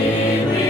Spirit.